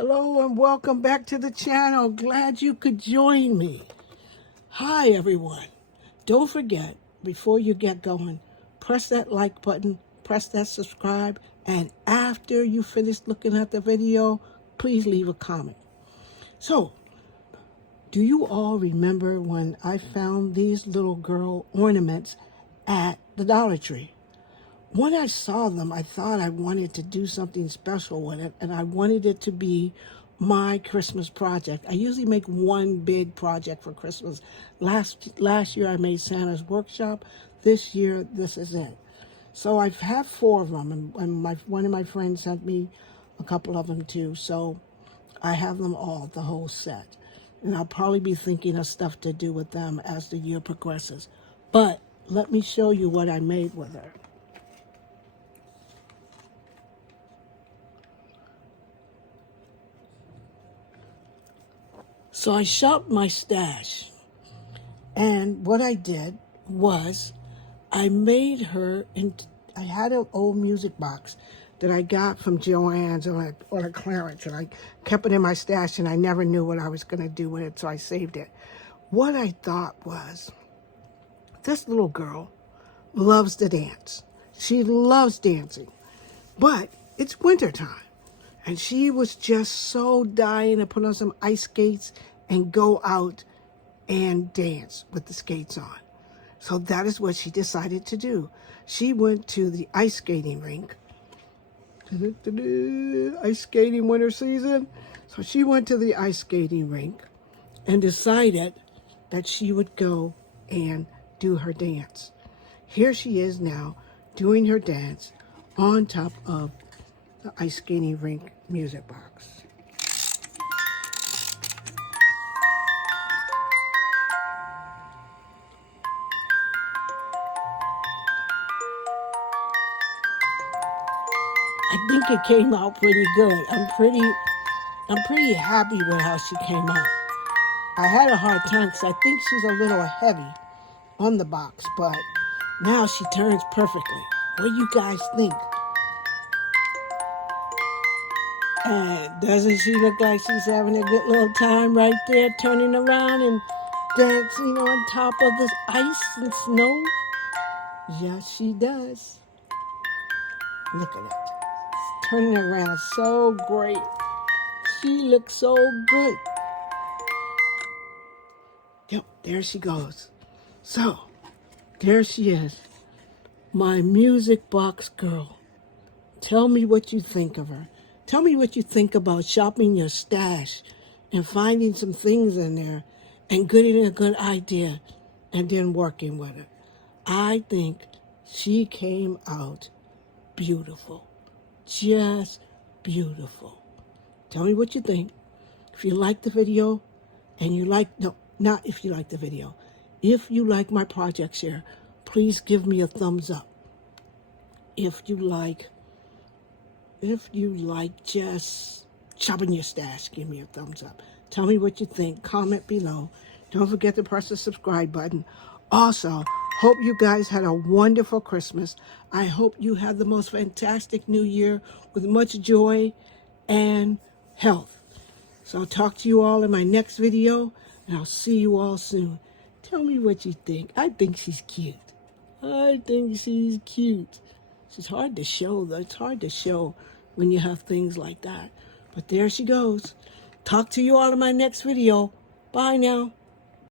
Hello and welcome back to the channel. Glad you could join me. Hi everyone. Don't forget, before you get going, press that like button, press that subscribe, and after you finish looking at the video, please leave a comment. So, do you all remember when I found these little girl ornaments at the Dollar Tree? When I saw them, I thought I wanted to do something special with it, and I wanted it to be my Christmas project. I usually make one big project for Christmas. Last year I made Santa's workshop. This year, this is it. So I have 4 of them, and one of my friends sent me a couple of them too. So I have them all, the whole set. And I'll probably be thinking of stuff to do with them as the year progresses. But let me show you what I made with her. So I shopped my stash, and what I did was I made her, I had an old music box that I got from Joann's or a clearance, and I kept it in my stash, and I never knew what I was going to do with it, so I saved it. What I thought was, this little girl loves to dance. She loves dancing, but it's wintertime. And she was just so dying to put on some ice skates and go out and dance with the skates on. So that is what she decided to do. She went to the ice skating rink. Ice skating winter season. So she went to the ice skating rink and decided that she would go and do her dance. Here she is now doing her dance on top of the ice skating rink music box. I think it came out pretty good. I'm pretty happy with how she came out. I had a hard time because I think she's a little heavy on the box, but now she turns perfectly. What do you guys think? And doesn't she look like she's having a good little time right there, turning around and dancing on top of this ice and snow? Yes, she does. Look at it. It's turning around so great. She looks so good. Yep, there she goes. So, there she is. My music box girl. Tell me what you think of her. Tell me what you think about shopping your stash and finding some things in there and getting a good idea and then working with it. I think she came out beautiful. Just beautiful. Tell me what you think. If you like the video and you like, no, not if you like the video. If you like my projects here, please give me a thumbs up. If you like just shopping your stash, give me a thumbs up. Tell me what you think. Comment below. Don't forget to press the subscribe button. Also, hope you guys had a wonderful Christmas. I hope you had the most fantastic New Year with much joy and health. So I'll talk to you all in my next video, and I'll see you all soon. Tell me what you think. I think she's cute. I think she's cute. She's hard to show, though. It's hard to show when you have things like that. But there she goes. Talk to you all in my next video. Bye now.